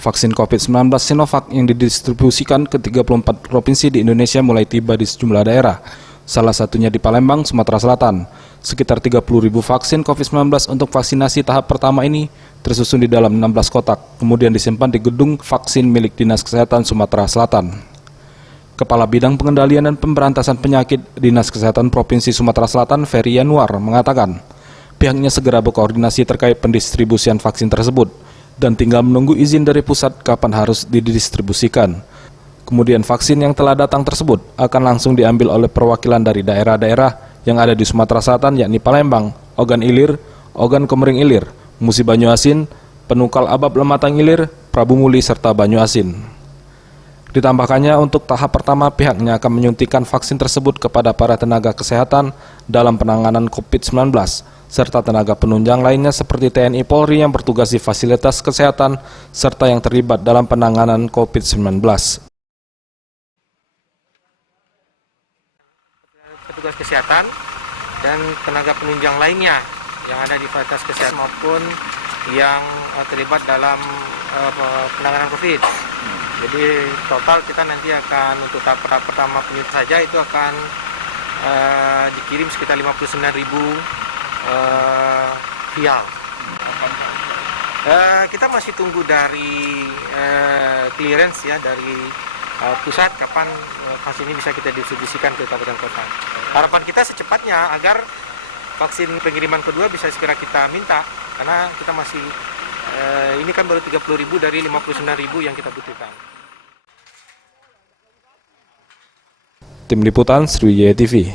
vaksin COVID-19 Sinovac yang didistribusikan ke 34 provinsi di Indonesia mulai tiba di sejumlah daerah, salah satunya di Palembang, Sumatera Selatan. Sekitar 30.000 vaksin COVID-19 untuk vaksinasi tahap pertama ini tersusun di dalam 16 kotak, kemudian disimpan di gedung vaksin milik Dinas Kesehatan Sumatera Selatan. Kepala Bidang Pengendalian dan Pemberantasan Penyakit Dinas Kesehatan Provinsi Sumatera Selatan, Ferry Yanuar, mengatakan pihaknya segera berkoordinasi terkait pendistribusian vaksin tersebut dan tinggal menunggu izin dari pusat kapan harus didistribusikan. Kemudian vaksin yang telah datang tersebut akan langsung diambil oleh perwakilan dari daerah-daerah yang ada di Sumatera Selatan, yakni Palembang, Ogan Ilir, Ogan Komering Ilir, Musi Banyuasin, Penukal Abab Lematang Ilir, Prabu Muli, serta Banyuasin. Ditambahkannya untuk tahap pertama pihaknya akan menyuntikkan vaksin tersebut kepada para tenaga kesehatan dalam penanganan COVID-19, serta tenaga penunjang lainnya seperti TNI Polri yang bertugas di fasilitas kesehatan, serta yang terlibat dalam penanganan COVID-19. Petugas kesehatan dan tenaga penunjang lainnya yang ada di fasilitas kesehatan maupun yang terlibat dalam penanganan COVID. Jadi total kita nanti akan untuk tahap pertama penyuntik saja itu akan dikirim sekitar 59.000 vial. Kita masih tunggu dari clearance ya dari pusat kapan vaksin ini bisa kita distribusikan ke kabupaten kota. Harapan kita secepatnya agar vaksin pengiriman kedua bisa segera kita minta karena kita masih ini kan baru 30.000 dari 59.000 yang kita butuhkan. Tim Liputan Sriwijaya TV.